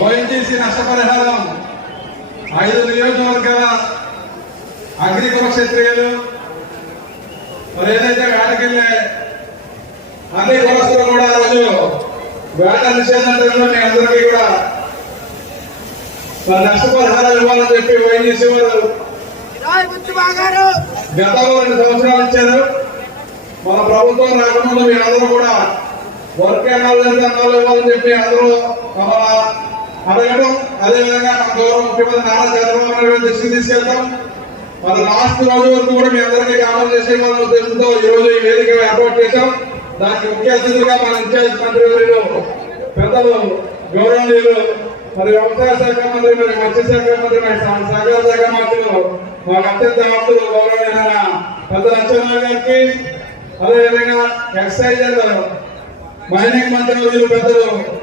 ONGC నష్టపరిహారం ఐదు నియోజకవర్గాల అగ్రికుల క్షత్రియులు. మరి ఏదైతే వేటకెళ్ళే అన్ని కులస్తులు కూడా రోజు వేట నిషేధం టైంలో మీ అందరికీ కూడా మరి నష్టపరిహారం ఇవ్వాలని చెప్పి ఓఎన్జీసీ వారు గతంలో రెండు సంవత్సరాలు ఇచ్చారు. మన ప్రభుత్వం రాకముందు మీ అందరూ కూడా వర్క్ అన్నాళ్ళు ఇవ్వాలని చెప్పి అందరూ తమ అడగడం అదేవిధంగా మన గౌరవ ముఖ్యమంత్రి నారా చంద్రబాబు నాయుడు దృష్టికి తీసుకెళ్తాం. మన లాస్ట్ రోజు వరకు కూడా మీ అందరికీ కామన్ చేసే వాళ్ళ ఉద్దేశంతో ఈ రోజు ఈ వేదిక ఏర్పాటు చేశాం. దానికి ముఖ్య అతిథులుగా మన ఇన్ఛార్జ్ మంత్రి వర్యులు పెద్దలు గౌరవనీయులు మరి వ్యవసాయ శాఖ మంత్రి మరి మత్స్య శాఖ మంత్రి మరి సహకార శాఖ మంత్రులు మాకు అత్యంత మంత్రులు గౌరవనీయులైన పెద్ద లక్ష్మణ గారికి అదేవిధంగా ఎక్సైజ్ మైనింగ్ మంత్రి పెద్దలు